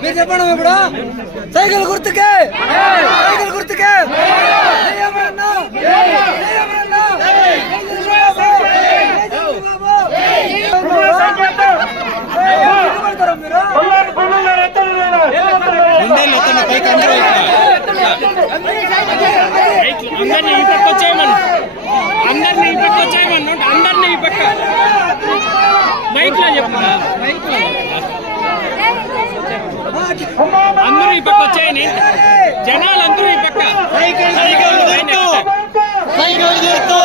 మీరు చెప్పండి ఇప్పుడు సైకిల్ గుర్తుకే సైకిల్ గుర్తుకే జై అమరన్న! జై అమరన్న! జై చంద్రబాబు! జై చంద్రబాబు! నిలబడతారా మీరు? అందరినీ ఈ పక్క వచ్చేయమను అందరినీ ఈ పక్క వచ్చేయమను అందరినీ ఈ పక్క బైక్లో చెప్పు బైక్లో అందరూ ఈ పక్క వచ్చేయని జనాలు అందరూ ఈ పక్క సైకిల్ సైకిల్ గుర్తు సైకిల్ గుర్తు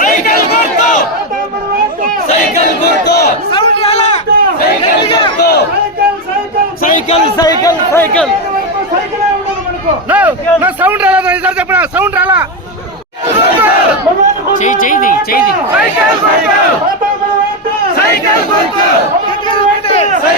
సైకిల్ గుర్తు సైకిల్ గుర్తు సైకిల్ గుర్తు సైకిల్ సైకిల్ సైకిల్ సౌండ్ రాలా ఈసారి చెప్పరా సౌండ్ రాలా చేయి చేయి చేయి cycle cycle cycle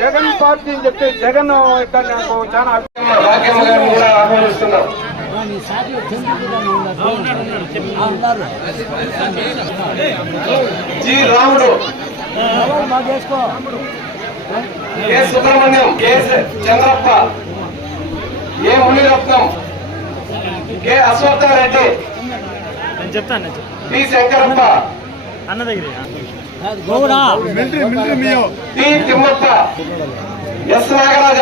Jagan party అని చెప్తే జగన్ ఇక్కడ నాకు చాలా భాగ్యం గారిని కూడా ఆహ్వానిస్తున్నాం. G Ramudu. A Subrahmanyam. K. Chandrappa. A. Muniratnam. K. Ashwatthareddy. నేను చెప్తాను పి. శంకరప్ప. అన్న దగ్గర Thimmappa. S Nagaraja.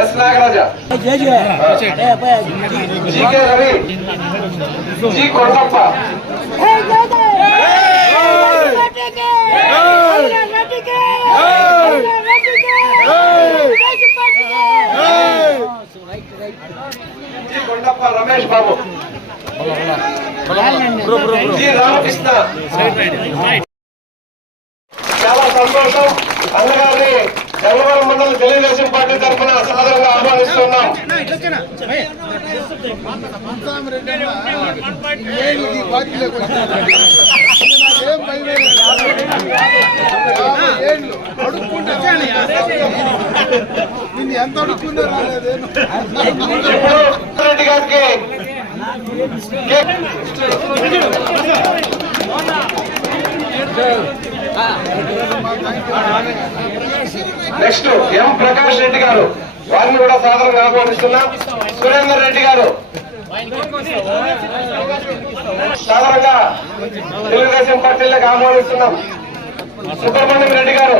S Nagaraja. GK Ravi. G Kondappa G Kondappa Ramesh Babu. చాలా సంతోషం. అన్నగారిని మండలం తెలుగుదేశం పార్టీ తరఫున సాదరంగా ఆహ్వానిస్తున్నాం. ఎంత అడుగుతుందో రెడ్డి గారికి నెక్స్ట్ ఎం ప్రకాష్ రెడ్డి గారు. వారిని కూడా సాధారణంగా ఆహ్వానిస్తున్నాం. సురేందర్ రెడ్డి గారు. సాధారణంగా తెలుగుదేశం పార్టీలకు ఆహ్వానిస్తున్నాం. సుబ్రహ్మణ్యం రెడ్డి గారు.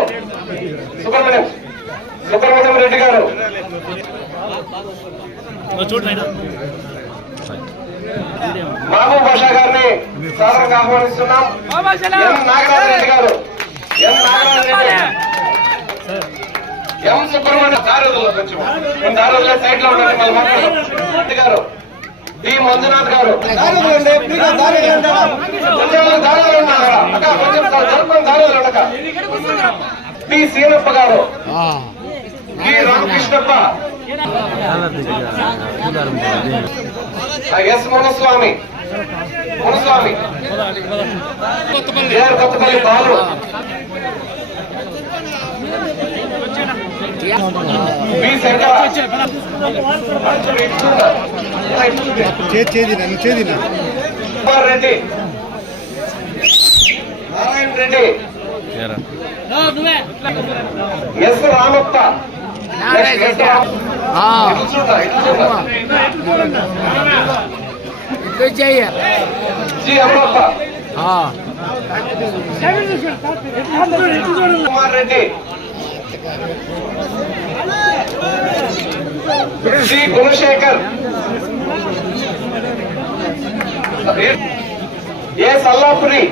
సుబ్రహ్మణ్యం. సుబ్రహ్మణ్యం రెడ్డి గారు. మహబూబ్ బాషా గారిని సాధారణంగా ఆహ్వానిస్తున్నాం. నాగరాజ రెడ్డి గారు. ఎం నాగరాజ రెడ్డి ఎం సుబ్రహ్మణ్య దారుల్లో కొంచెం దారుల్లో సైడ్లో ఉండండి మళ్ళీ మాట్లాడదాం. గారు డి మంజునాథ్ గారు. కొంచెం దారులు ఉన్నారా? అక్క కొంచెం జరుపుకొని దారులు ఉండక. P Seenappa garu. D Ramakrishnappa. S Munaswamy. Munaswamy. AR Kothapalli Balu. Reddy. Narayana Reddy. S Ramappa. Next Kumar Reddy Shri A Sallapuri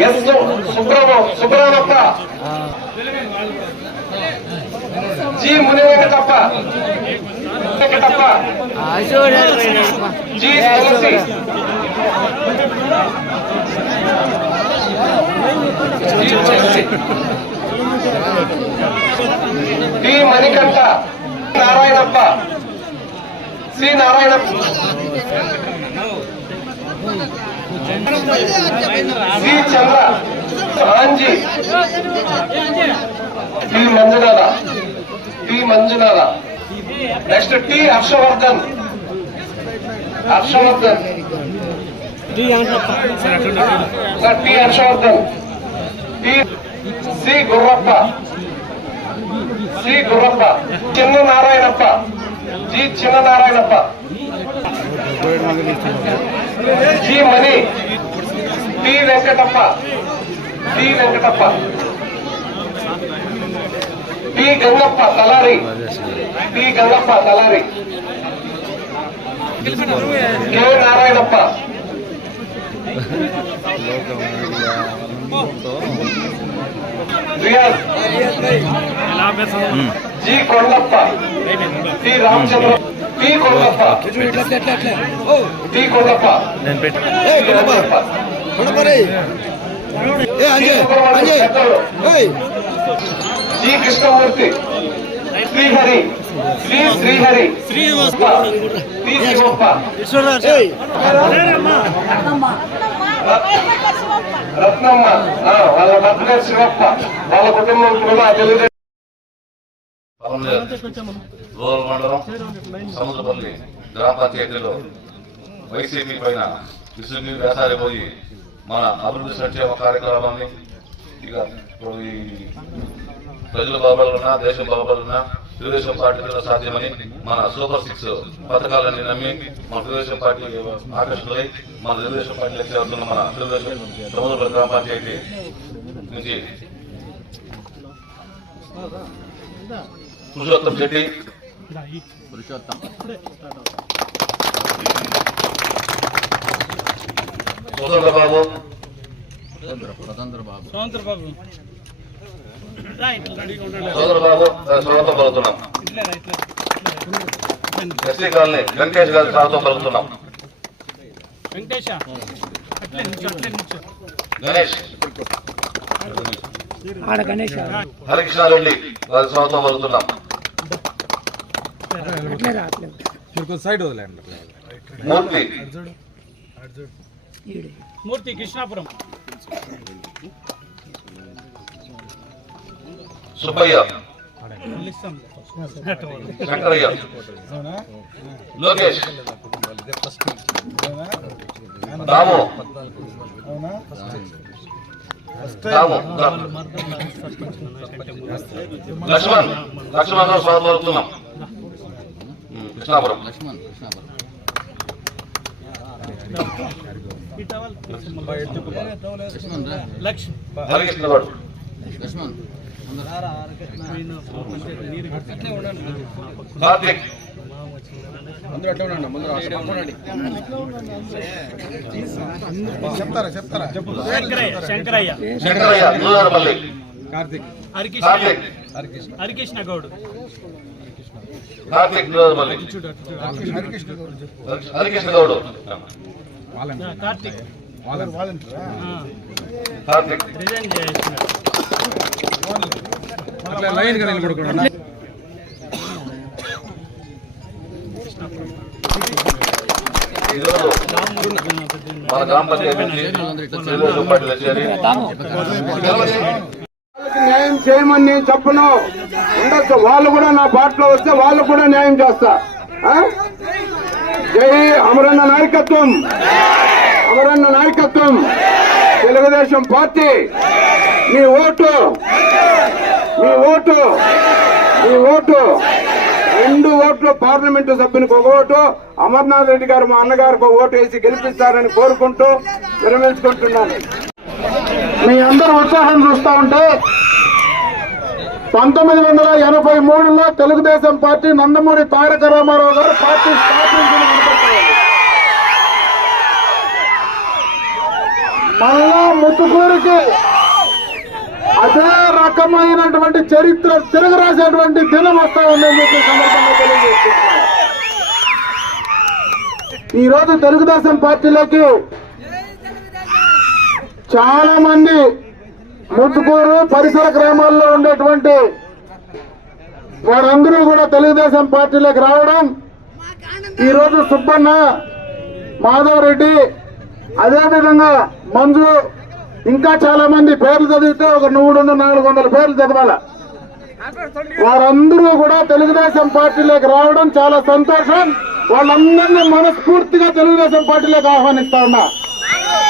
S Subrahma Subrahmappa G Muni Venkatappa Venkatappa G Tulasi D Manikanta Narayanappa Shri Narayanappa Shri Chandra Anji T Manjunatha. T Manjunatha. Next T Harshavardhan. Harshavardhan. T Harshavardhan. T C Gurrappa. C Gurrappa. Chinna Narayanappa. G Chinna Narayanappa. G Mani T Venkatappa. T Gangappa Talari. T Gangappa Talari. K Narayanappa. Riyaz. G Kondappa. T Ramachandra. T Kondappa T పెద్దలు. G Krishnamurthy. Srihari. Shri Srihari. T Shivappa Ratnamma. ఆ, వాళ్ళ భర్త శివప్ప. వాళ్ళ కుటుంబం కూడా Telugu rural మండలం సముద్రపల్లి గ్రామ పంచాయతీలో వైసీపీ పైన విసుగు వేసారిపోయి మన అభివృద్ధి సంక్షేమ కార్యక్రమాన్ని ఇక ఇప్పుడు ఈ ప్రజలు బాబాలున్నా దేశం బాబాలున్నా తెలుగుదేశం పార్టీలో సాధ్యమని మన సూపర్ సిక్స్ పథకాలన్నీ నమ్మి మన తెలుగుదేశం పార్టీ ఆకర్షణలై మన తెలుగుదేశం పార్టీ చేరుతున్న మన తెలుగుదేశం సముద్రపల్లి గ్రామ పంచాయతీ నుంచి పురుషోత్తం శెట్టి స్వతంత్ర బాబు సోదర బాబు స్వతంత్ర పడుతున్నాం ఎస్సీ కాలనీ వెంకటేష్ గారి స్వాగతం పలుకుతున్నాం వెంకటేష అట్లే నిల్చో అట్లే నిల్చో గణేష్ ఆడ గణేష్ హరికృష్ణారెడ్డి వారి స్వాగతం పలుకుతున్నాం అట్లే సైడ్ వదిలేండి మూర్తి కృష్ణాపురం సుబ్బయ్య శంకరయ్య లోకేష్ రాము రాము లక్ష్మణ్ లక్ష్మణ్ గారు కృష్ణాపురం. చెప్తారా చెప్తారా? శంకరయ్య శంకరయ్య. శంకరయ్య నూలారపల్లి కార్తీక్. హరికృష్ణ. హరికృష్ణ గౌడ్. కార్తిక్ హరికృష్ణ గౌడ్. కార్తిక్. లైన్ మన గ్రామ పంచాయతీ న్యాయం చేయమని నేను చెప్పను. ఉండొచ్చు. వాళ్ళు కూడా నా పాటలో వస్తే వాళ్ళు కూడా న్యాయం చేస్తా. జై అమరన్న నాయకత్వం. అమరన్న నాయకత్వం. తెలుగుదేశం పార్టీ. మీ ఓటు. మీ ఓటు. మీ ఓటు. రెండు ఓట్లు పార్లమెంటు సభ్యునికి ఒక ఓటు. అమర్నాథ్ రెడ్డి గారు మా అన్నగారికి ఒక ఓటు వేసి గెలిపిస్తారని కోరుకుంటూ విరమించుకుంటున్నాను. మీ అందరూ ఉత్సాహం చూస్తా ఉంటే పంతొమ్మిది వందల ఎనభై మూడులో తెలుగుదేశం పార్టీ నందమూరి తారక రామారావు గారు పార్టీ స్థాపించిన మళ్ళా ముత్తుకూరికి అదే రకమైనటువంటి చరిత్ర తిరగరాసేటువంటి దినం వస్తా ఉందని చెప్పి సందర్భంగా తెలుగుదేశం పార్టీలోకి చాలా మంది ముద్దుకూరు పరిసర గ్రామాల్లో ఉండేటువంటి వారందరూ కూడా తెలుగుదేశం పార్టీలోకి రావడం. ఈరోజు సుబ్బన్న మాధవరెడ్డి అదేవిధంగా మంజు ఇంకా చాలా మంది పేర్లు చదివితే ఒక మూడు నాలుగు వందల పేర్లు చదవాల. వారందరూ కూడా తెలుగుదేశం పార్టీలోకి రావడం చాలా సంతోషం. వాళ్ళందరినీ మనస్ఫూర్తిగా తెలుగుదేశం పార్టీలోకి ఆహ్వానిస్తా ఉన్నా.